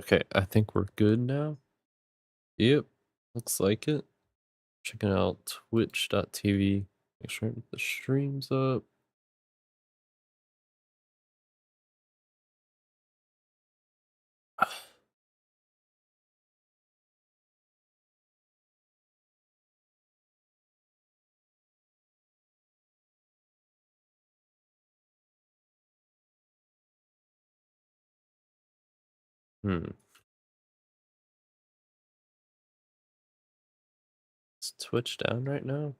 Okay, I think we're good now. Yep, looks like it. Checking out twitch.tv. Make sure the stream's up. Hmm. Is Twitch down right now?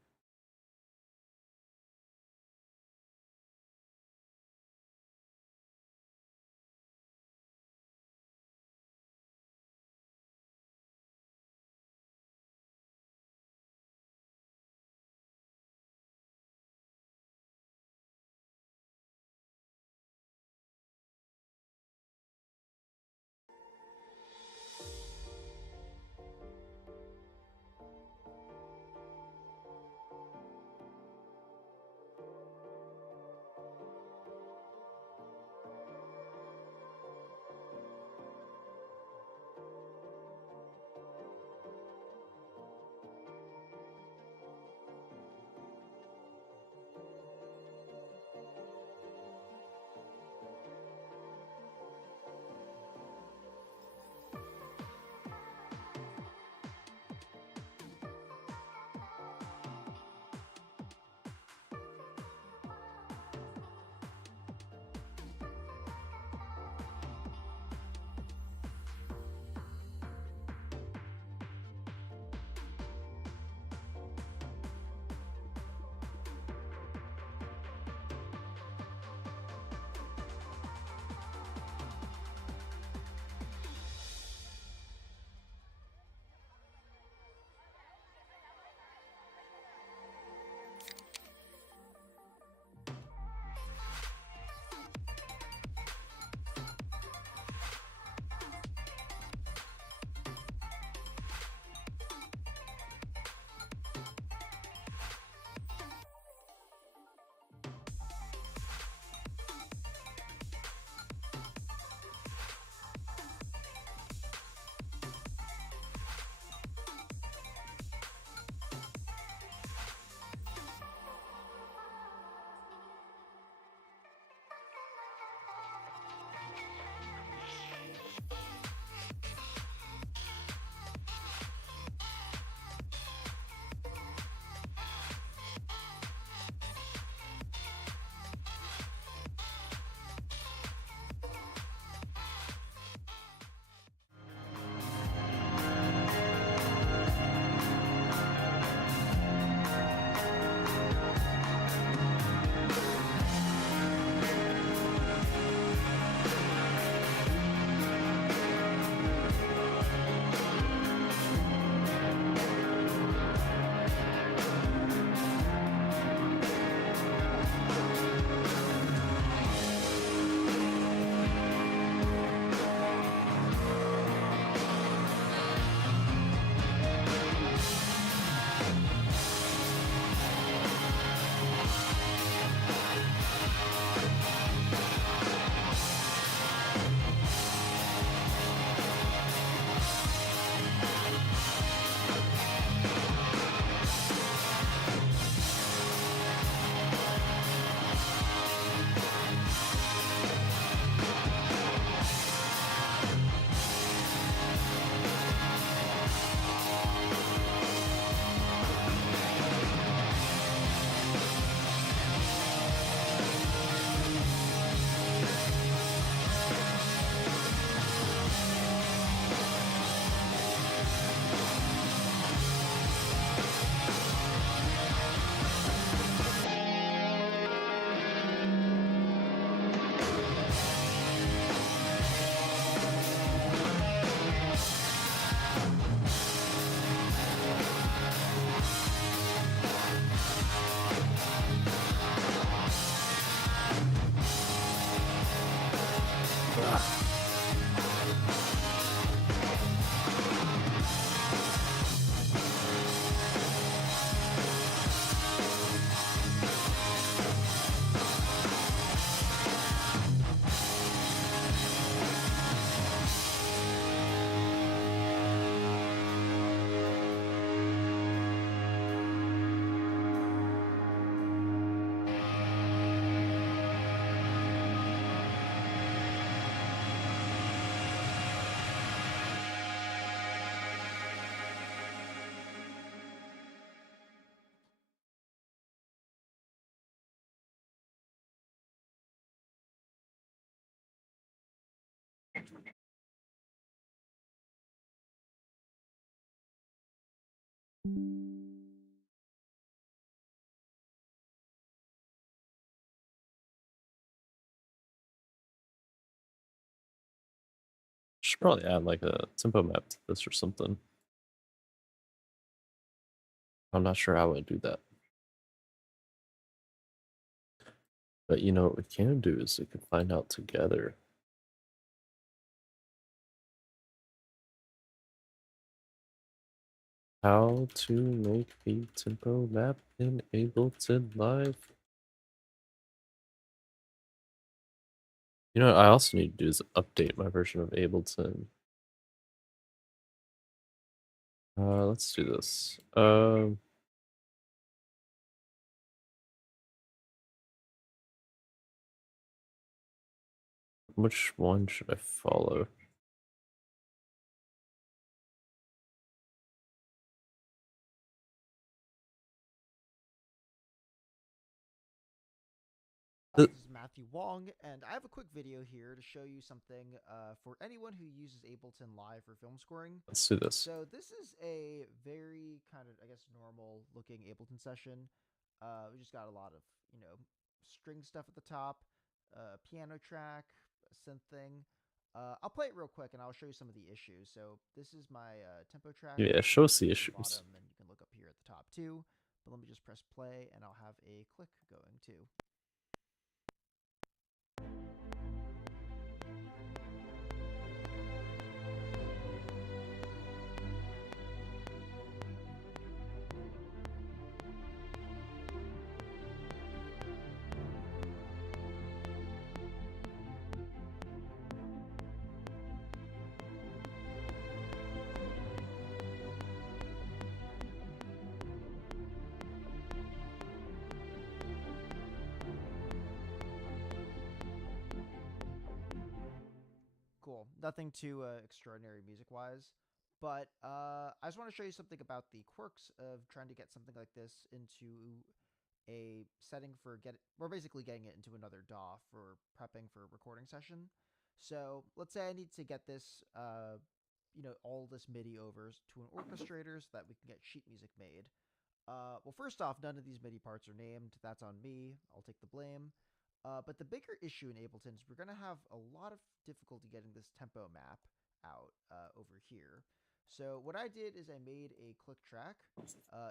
Should probably add like a tempo map to this or something. I'm not sure how I would do that. But you know what we can do is we can find out together. How to make a tempo map in Ableton Live. You know what I also need to do is update my version of Ableton. Let's do this. Which one should I follow? This is Matthew Wong, and I have a quick video here to show you something for anyone who uses Ableton Live for film scoring. Let's do this. So this is a very kind of, I guess, normal looking Ableton session. We just got a lot of, string stuff at the top, piano track, a synth thing. I'll play it real quick and I'll show you some of the issues. So this is my tempo track. Yeah, show us the At issues. the bottom, and you can look up here at the top too. But let me just press play and I'll have a click going too. Cool. Nothing too extraordinary music-wise, but I just want to show you something about the quirks of trying to get something like this into a setting for we're basically getting it into another DAW for prepping for a recording session. So let's say I need to get this, all this MIDI over to an orchestrator so that we can get sheet music made. Well, first off, none of these MIDI parts are named. That's on me. I'll take the blame. But the bigger issue in Ableton is we're going to have a lot of difficulty getting this tempo map out over here. So what I did is I made a click track.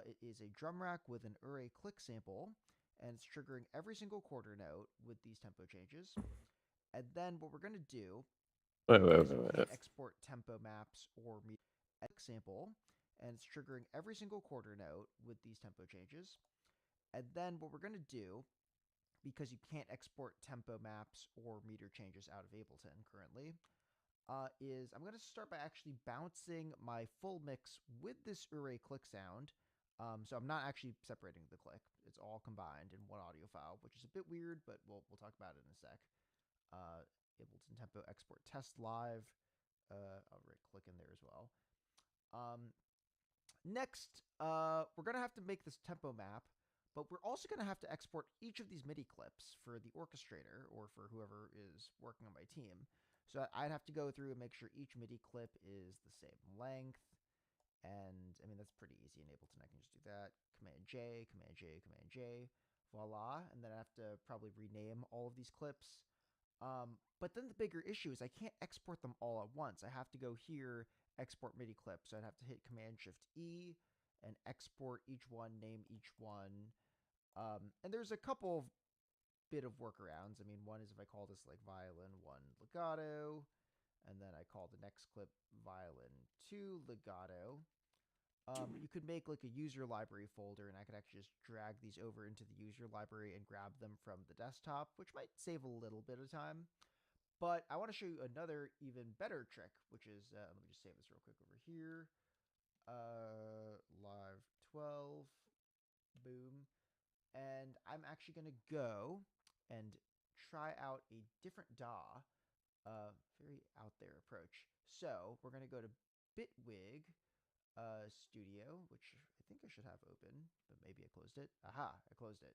It is a drum rack with an Ure click sample, and it's triggering every single quarter note with these tempo changes. And then what we're going to do is you can't export tempo maps or sample, and it's triggering every single quarter note with these tempo changes. And then what we're going to do, because you can't export tempo maps or meter changes out of Ableton currently, is I'm going to start by actually bouncing my full mix with this Ure click sound. So I'm not actually separating the click. It's all combined in one audio file, which is a bit weird, but we'll talk about it in a sec. Ableton Tempo Export Test Live. I'll right click in there as well. Next, we're going to have to make this tempo map, but we're also going to have to export each of these MIDI clips for the orchestrator or for whoever is working on my team. So I'd have to go through and make sure each MIDI clip is the same length. And I mean, that's pretty easy in Ableton. I can just do that. Command J, Command J, Command J, voila. And then I have to probably rename all of these clips. But then the bigger issue is I can't export them all at once. I have to go here, export MIDI clip. So I'd have to hit Command Shift E and export each one, name each one. And there's a couple of bit of workarounds. I mean, one is if I call this like violin 1 legato, and then I call the next clip violin 2 legato. You could make like a user library folder, and I could actually just drag these over into the user library and grab them from the desktop, which might save a little bit of time. But I want to show you another even better trick, which is, let me just save this real quick over here. Live 12, boom. And I'm actually going to go and try out a different DAW, very out there approach. So we're going to go to Bitwig Studio, which I think I should have open, but maybe I closed it. Aha, I closed it.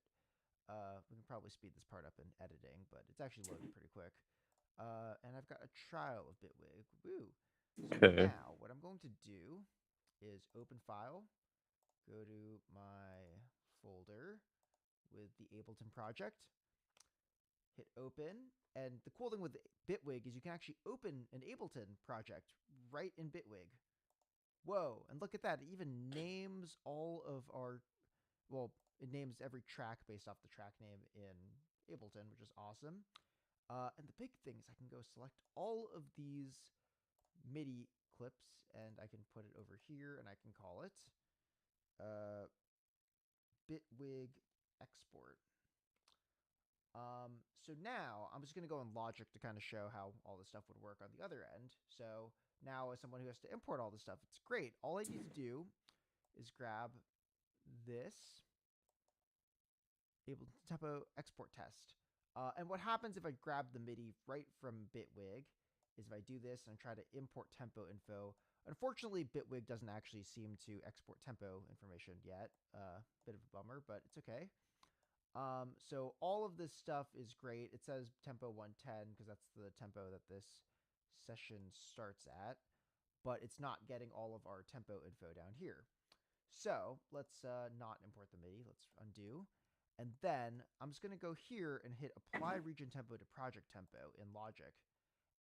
We can probably speed this part up in editing, but it's actually loading pretty quick. And I've got a trial of Bitwig. Woo! So Okay. now what I'm going to do is open file, go to my folder with the Ableton project, hit open, and the cool thing with Bitwig is you can actually open an Ableton project right in Bitwig. Whoa, and look at that. It even names all of our, well, it names every track based off the track name in Ableton, which is awesome. And the big thing is I can go select all of these MIDI clips and I can put it over here and I can call it Bitwig export. So now I'm just going to go in Logic to kind of show how all this stuff would work on the other end. So now as someone who has to import all this stuff, it's great. All I need to do is grab this Ableton Tempo export test. And what happens if I grab the MIDI right from Bitwig is if I do this and try to import tempo info. Unfortunately, Bitwig doesn't actually seem to export tempo information yet. Bit of a bummer, but it's okay. So all of this stuff is great. It says tempo 110 because that's the tempo that this session starts at, but it's not getting all of our tempo info down here. So let's not import the MIDI. Let's undo. And then I'm just going to go here and hit apply region tempo to project tempo in Logic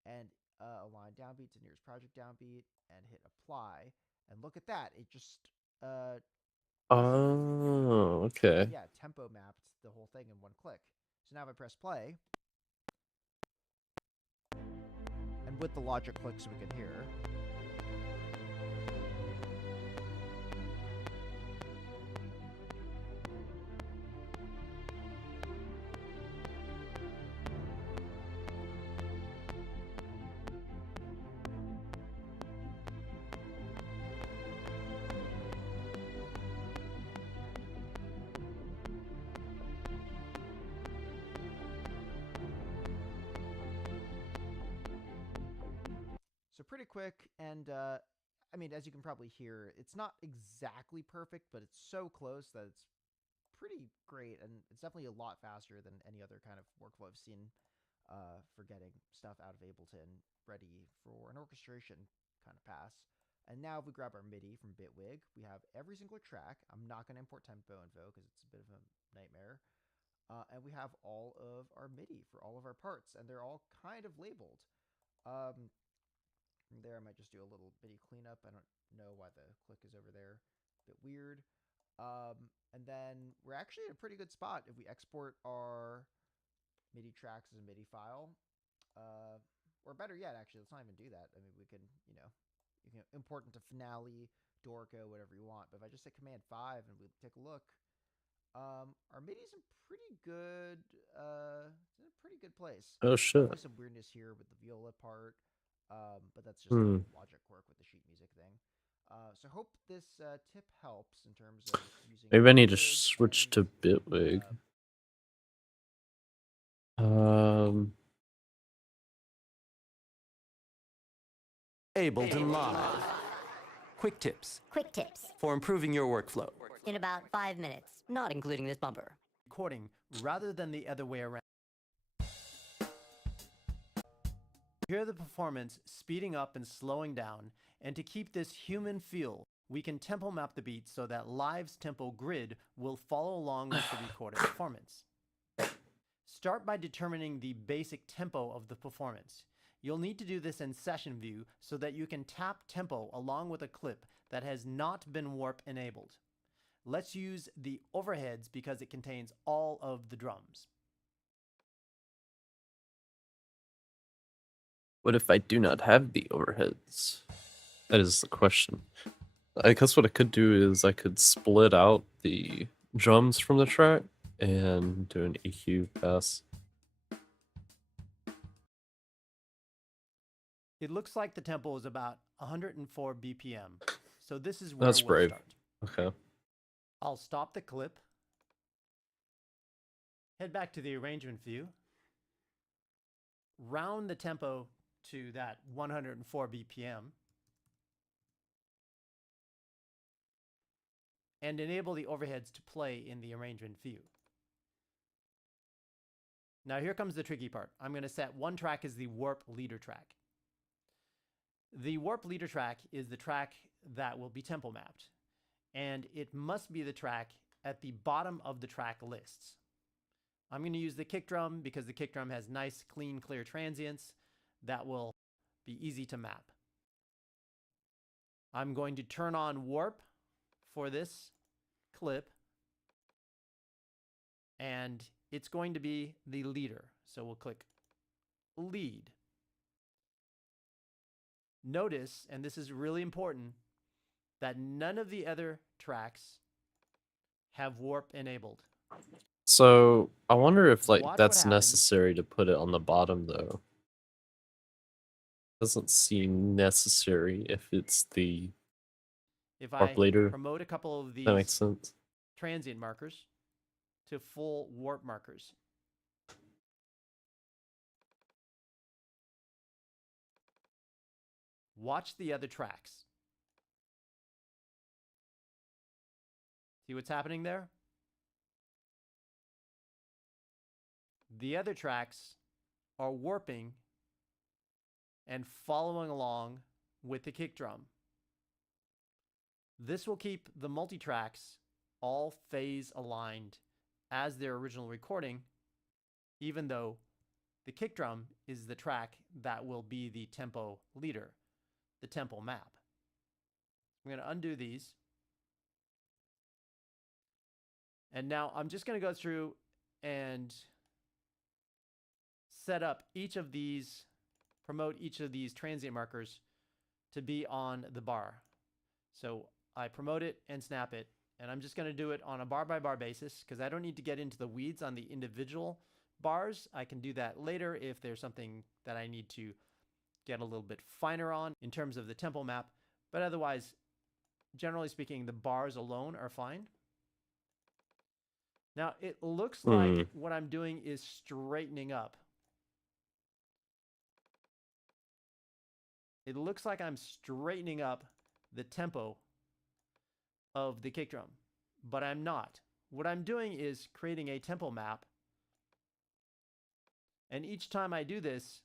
and align downbeat to nearest project downbeat and hit apply. And look at that. It just Oh, okay. yeah, tempo mapped the whole thing in one click. So now if I press play, and with the Logic click so we can hear. So pretty quick, and I mean, as you can probably hear, it's not exactly perfect, but it's so close that it's pretty great, and it's definitely a lot faster than any other kind of workflow I've seen for getting stuff out of Ableton ready for an orchestration kind of pass. And now if we grab our MIDI from Bitwig, we have every single track. I'm not going to import tempo info because it's a bit of a nightmare. And we have all of our MIDI for all of our parts, and they're all kind of labeled. There, I might just do a little MIDI cleanup. I don't know why the click is over there. A bit weird. And then we're actually in a pretty good spot if we export our MIDI tracks as a MIDI file. Or better yet, actually, let's not even do that. I mean, we can, you can import into Finale, Dorico, whatever you want. But if I just hit Command 5 and we take a look, our MIDI's in pretty good, it's in a pretty good place. Oh shit. Definitely some weirdness here with the viola part, but that's just how Logic work with the sheet music thing. So hope this tip helps in terms of using. Maybe I need to Bitwig switch and, to Bitwig. Ableton Live. Quick tips Quick tips for improving your workflow. in about 5 minutes, not including this bumper. Recording rather than the other way around. Hear the performance speeding up and slowing down, and to keep this human feel, we can tempo map the beat so that Live's tempo grid will follow along with the recorded performance. Start by determining the basic tempo of the performance. You'll need to do this in Session View so that you can tap tempo along with a clip that has not been warp enabled. Let's use the overheads because it contains all of the drums. What if I do not have the overheads? That is the question. I guess what I could do is I could split out the drums from the track and do an EQ pass. It looks like the tempo is about 104 BPM, so this is where That's we'll brave. start. Okay. I'll stop the clip, head back to the arrangement view, round the tempo to that 104 BPM, and enable the overheads to play in the arrangement view. Now here comes the tricky part. I'm going to set one track as the warp leader track. The warp leader track is the track that will be tempo mapped, and it must be the track at the bottom of the track lists. I'm going to use the kick drum because the kick drum has nice, clean, clear transients that will be easy to map. I'm going to turn on warp for this clip, and it's going to be the leader. So we'll click lead. Notice, and this is really important, that none of the other tracks have warp enabled. So I wonder if like Watch what that's happens. necessary to put it on the bottom though. Doesn't seem necessary if it's the If warp I leader. promote a couple of these That makes sense. transient markers to full warp markers. Watch the other tracks. See what's happening there? The other tracks are warping and following along with the kick drum. This will keep the multi-tracks all phase aligned as their original recording, even though the kick drum is the track that will be the tempo leader, the tempo map. I'm going to undo these. And now I'm just going to go through and set up each of these, promote each of these transient markers to be on the bar. So I promote it and snap it, and I'm just going to do it on a bar by bar basis because I don't need to get into the weeds on the individual bars. I can do that later if there's something that I need to get a little bit finer on in terms of the tempo map, but otherwise, generally speaking, the bars alone are fine. Now, it looks like what I'm doing is straightening up. It looks like I'm straightening up the tempo of the kick drum, but I'm not. What I'm doing is creating a tempo map, and each time I do this,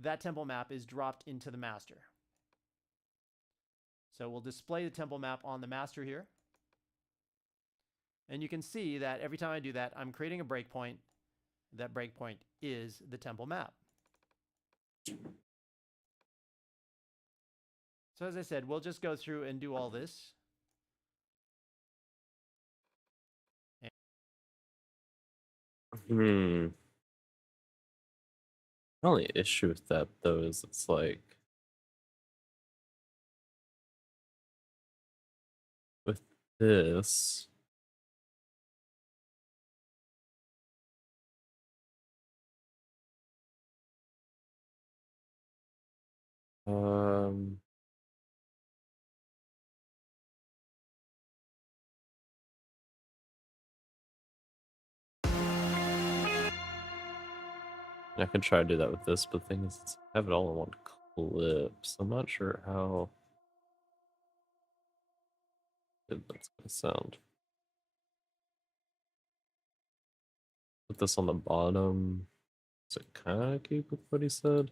that tempo map is dropped into the master. So we'll display the tempo map on the master here. And you can see that every time I do that, I'm creating a breakpoint. That breakpoint is the tempo map. So as I said, we'll just go through and do all this. The only issue with that though is it's like with this. I can try to do that with this, but the thing is, I have it all in one clip, so I'm not sure how good that's going to sound. Put this on the bottom. Does it kind of keep with what he said?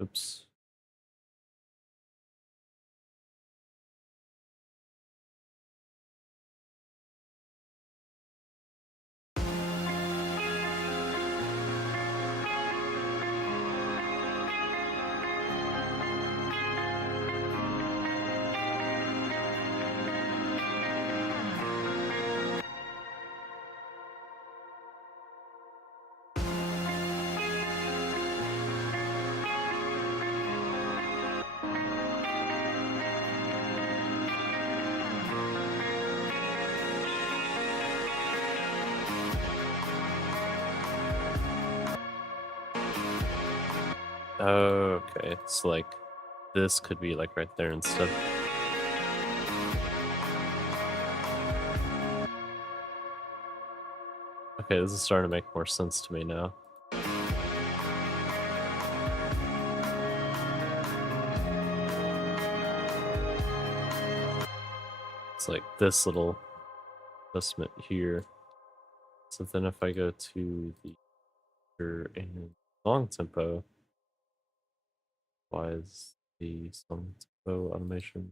Oops. Oh, okay. So like this could be like right there instead. Okay, this is starting to make more sense to me now. It's like this little adjustment here. So then if I go to the and song tempo, why is the song tempo animation?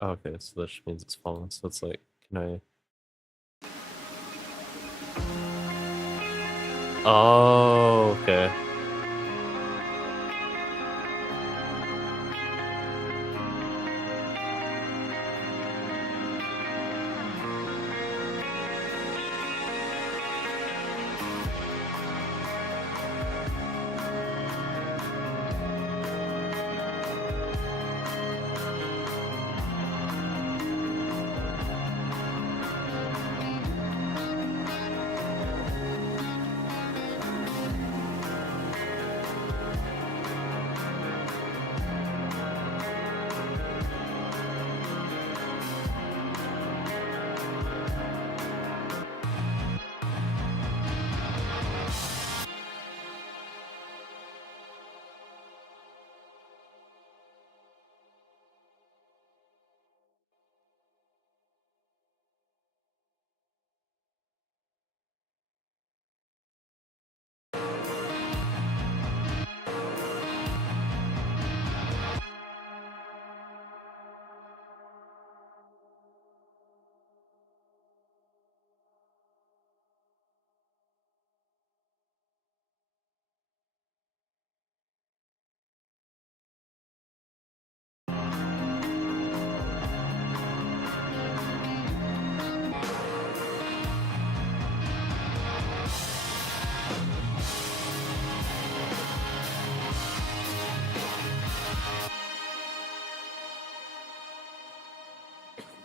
Oh, okay, so that just means it's falling. So it's like, can I? Oh, okay.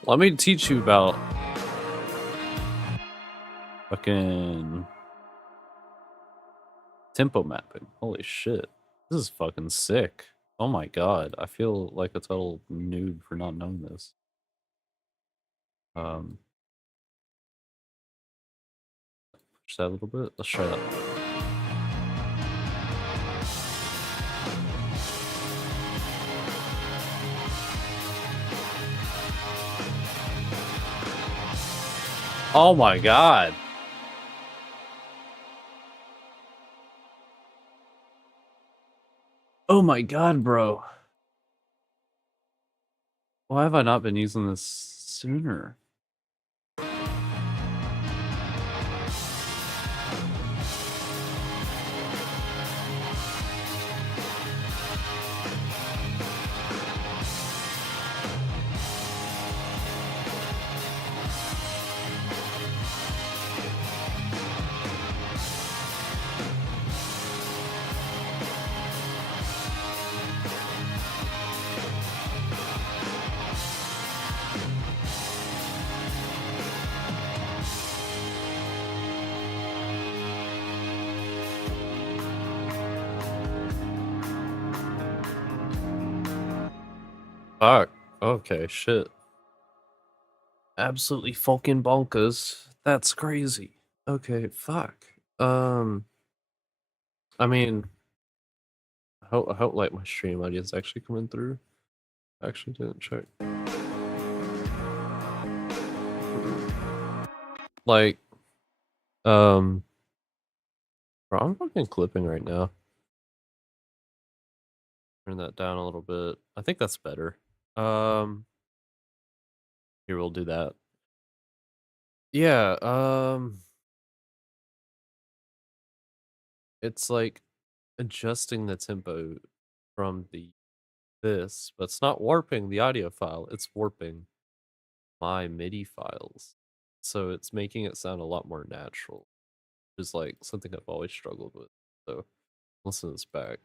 Let me teach you about fucking tempo mapping. Holy shit. This is fucking sick. Oh my god. I feel like a total noob for not knowing this. Push that a little bit. Let's try that. Oh my god. Oh my god, bro. Why have I not been using this sooner? Fuck. Okay, shit. Absolutely fucking bonkers. That's crazy. Okay, fuck. I mean, I hope like my stream audio is actually coming through. I actually didn't check. Like, bro, I'm fucking clipping right now. Turn that down a little bit. I think that's better. Here, we'll do that. Yeah, it's like adjusting the tempo from this, but it's not warping the audio file, it's warping my MIDI files. So it's making it sound a lot more natural, which is like something I've always struggled with. So listen to this back.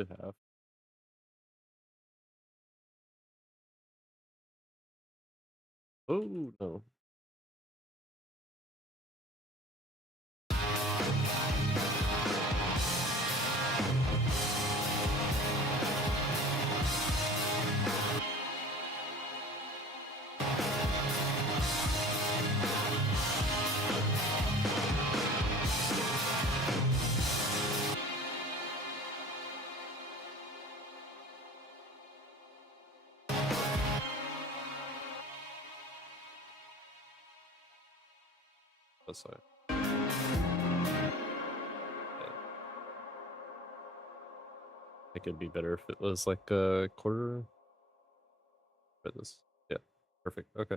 Should have. Oh no. That's like, I think it'd be better if it was like a quarter for this. Yeah, perfect. Okay.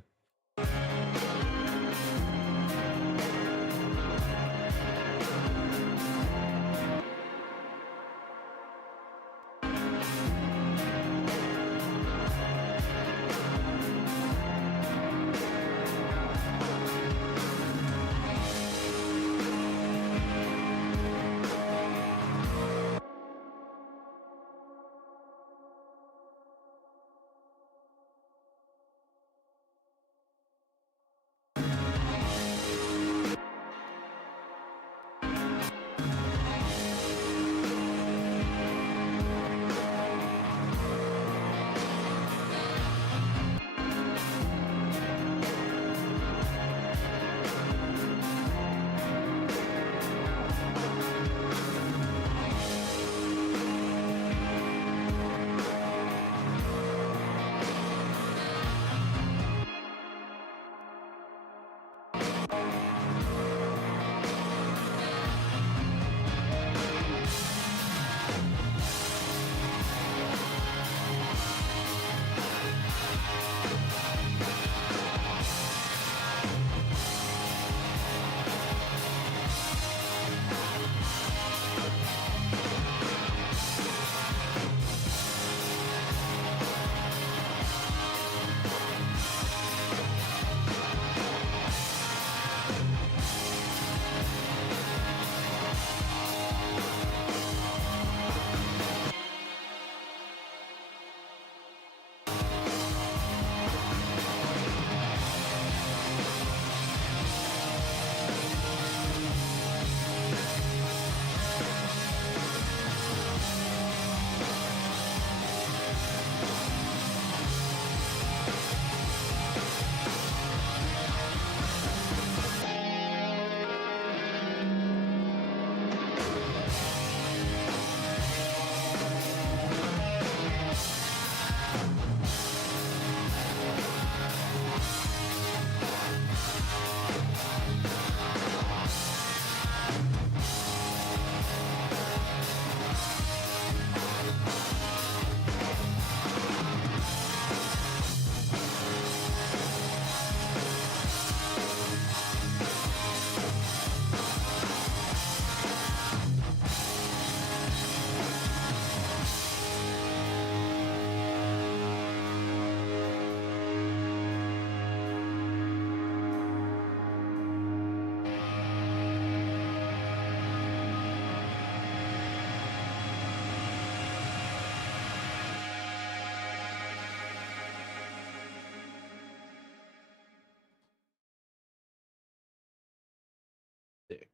Dick.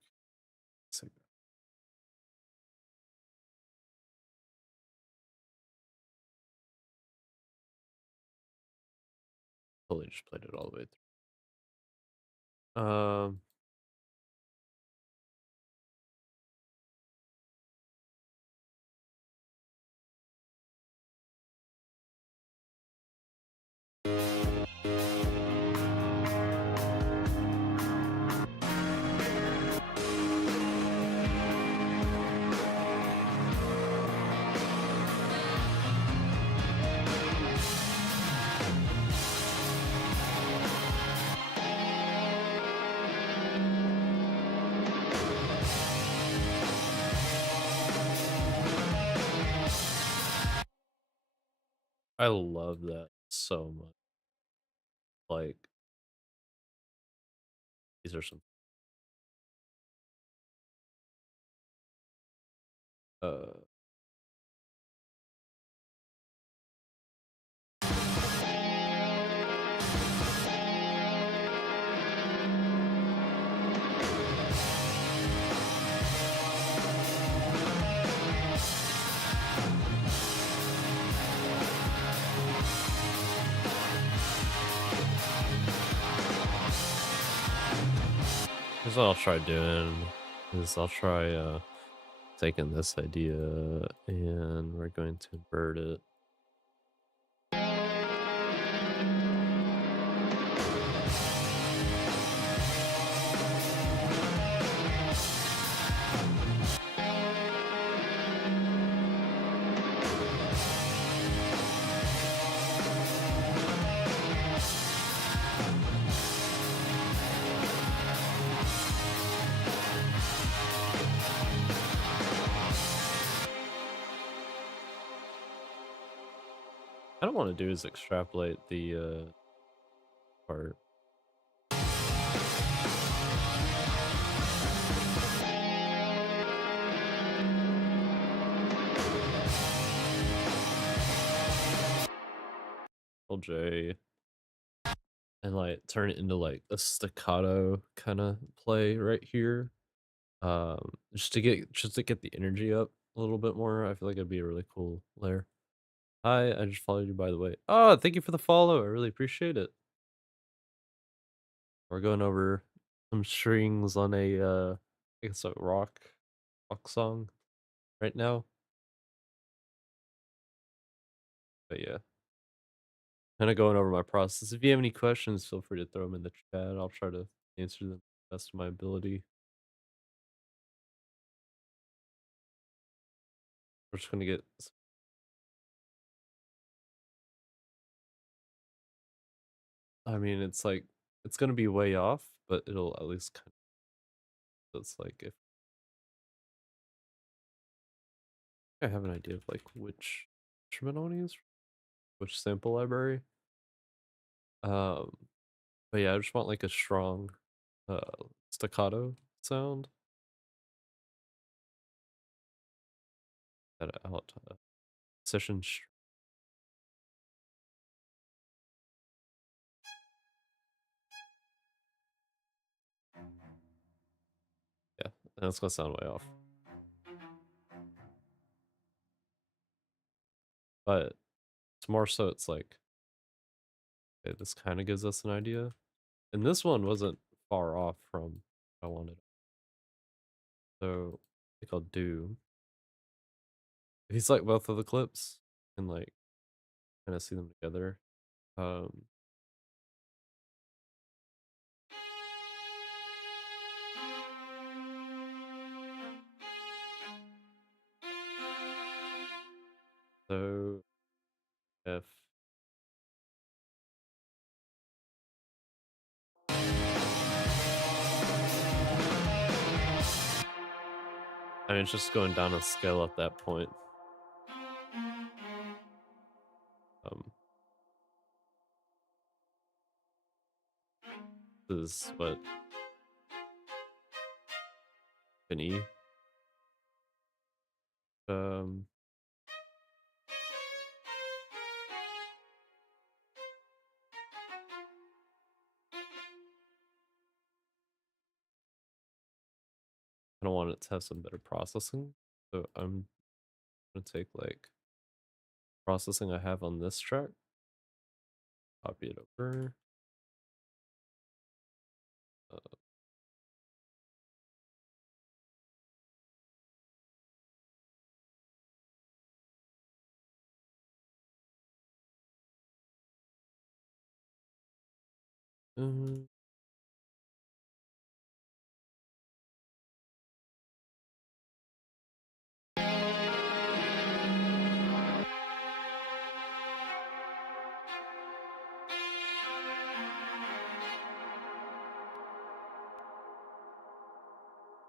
Sick. Totally just played it all the way through. I love that so much. Like, these are some uh Here's what I'll try doing is I'll try taking this idea and we're going to invert it. I don't want to do is extrapolate the part. J and like turn it into like a staccato kind of play right here. Just to get the energy up a little bit more. I feel like it'd be a really cool layer. Hi, I just followed you by the way. Oh, thank you for the follow. I really appreciate it. We're going over some strings on a I guess a rock song right now. But yeah. Kind of going over my process. If you have any questions, feel free to throw them in the chat. I'll try to answer them to the best of my ability. We're just gonna get I mean, it's like it's gonna be way off, but it'll at least kind of it's like if I have an idea of like which instrument I want to use, which sample library. Um, but yeah, I just want like a strong staccato sound. That out session. Yeah, and that's gonna sound way off. But it's more so it's like okay, this kind of gives us an idea. And this one wasn't far off from what I wanted. So I think I'll do if he's like both of the clips and like kind of see them together. Um so if I mean it's just going down a scale at that point. This is what an E. Um I don't want it to have some better processing. So I'm gonna take like processing I have on this track, copy it over. Uh,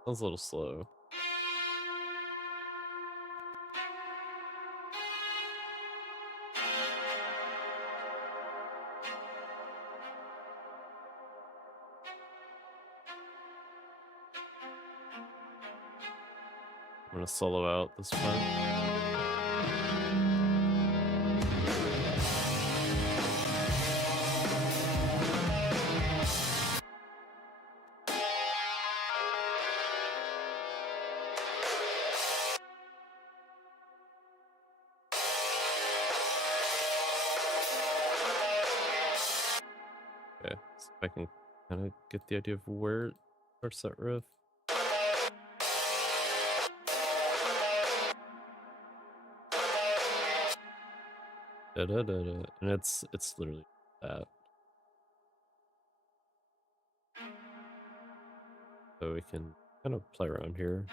sounds a little slow. I'm gonna solo out this part. Okay, so if I can kind of get the idea of where Starts that riff. Da, da, da, da. And it's literally that. So we can kind of play around here.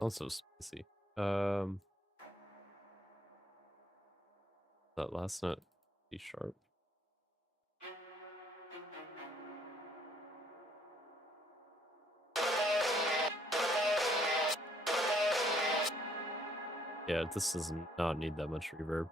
Also spacey. That last note, C sharp. Yeah, this does not need that much reverb.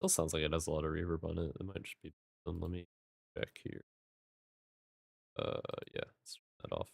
Still sounds like it has a lot of reverb on it. It might just be. Let me check here. Yeah, let's turn that off.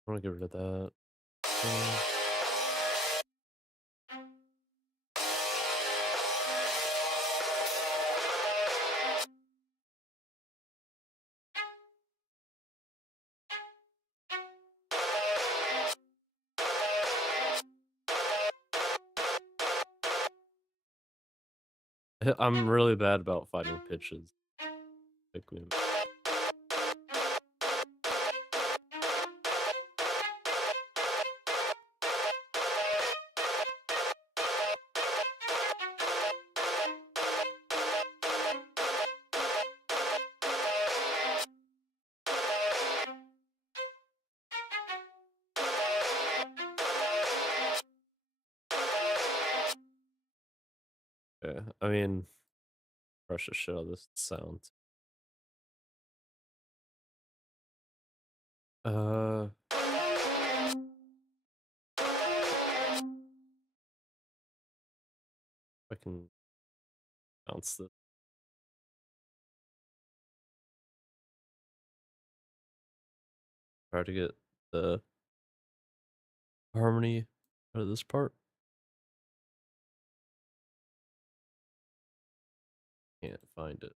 I want to get rid of that. I'm really bad about finding pitches. Like, yeah, I mean, brush the shit out of this sound. I can bounce this. Try to get the harmony out of this part. Can't find it.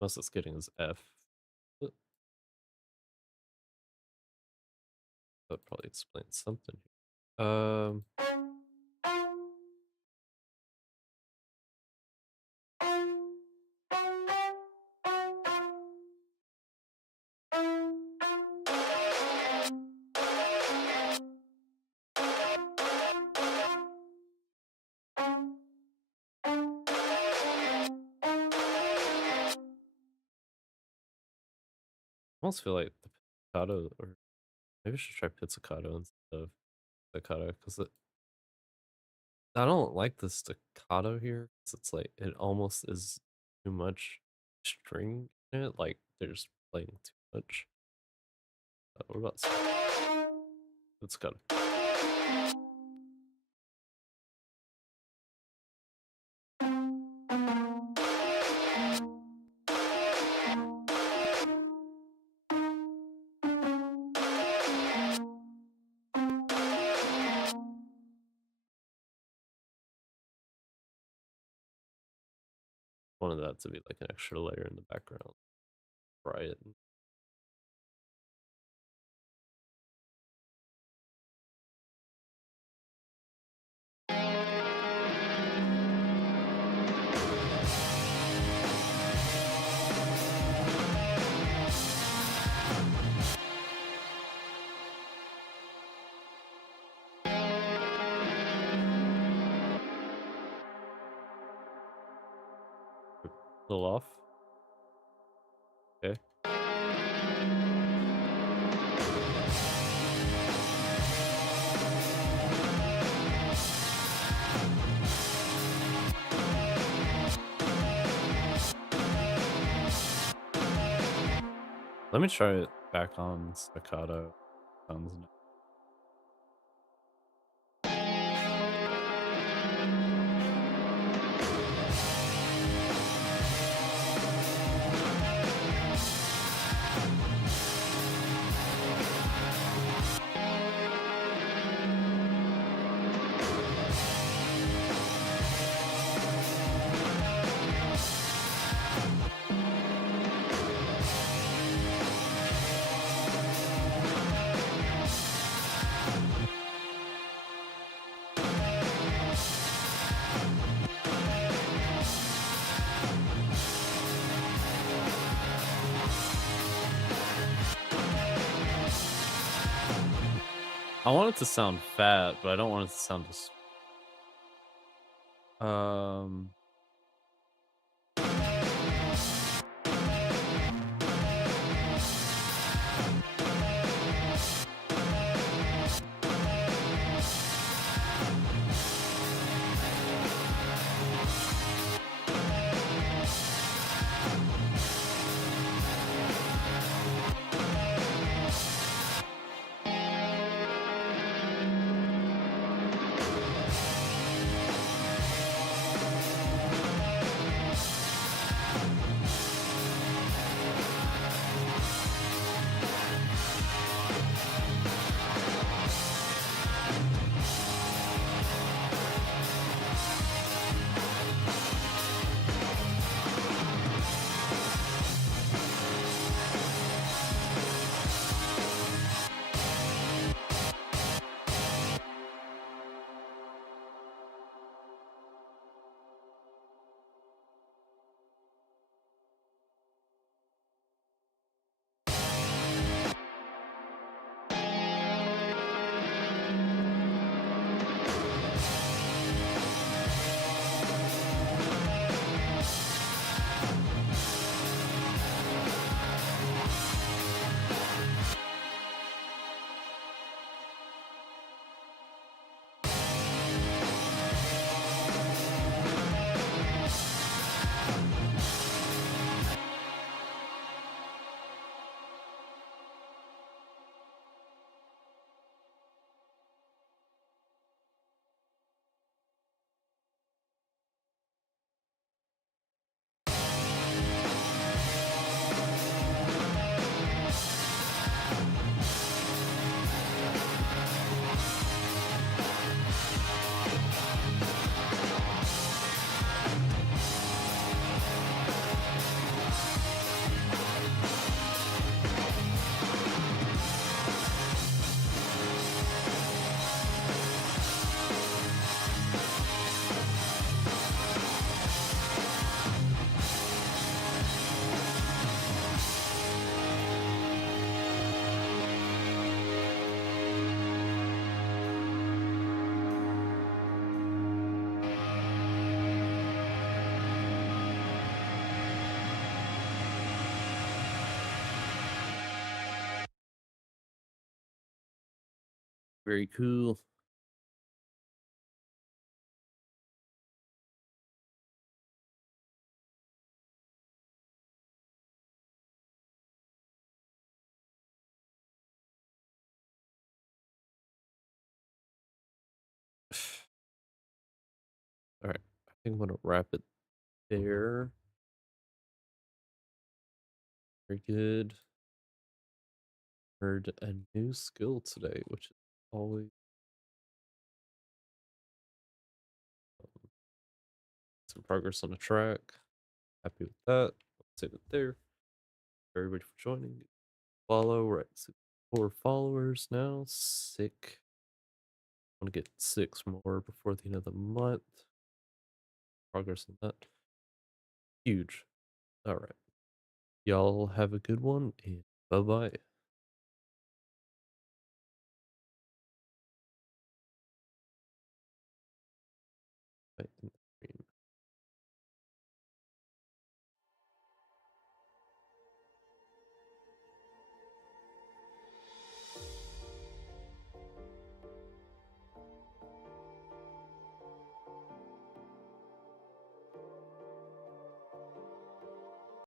Most it's getting is F. That probably explains something. I almost feel like the pizzicato, or maybe I should try pizzicato instead of staccato, because I don't like the staccato here. 'Cause it's like it almost is too much string in it. Like they're just playing too much. What about pizzicato? wanted that to be like an extra layer in the background. Try it. A little off. Okay. Let me try it back on staccato. Sounds nice. I want it to sound fat, but I don't want it to sound just. Very cool. All right, I think I'm gonna wrap it there. Very good. Heard a new skill today, which is always some progress on the track. Happy with that. Save it there. Everybody for joining. Follow, right? 4 followers now. Sick. I want to get 6 more before the end of the month. Progress on that. Huge. All right. Y'all have a good one and bye bye.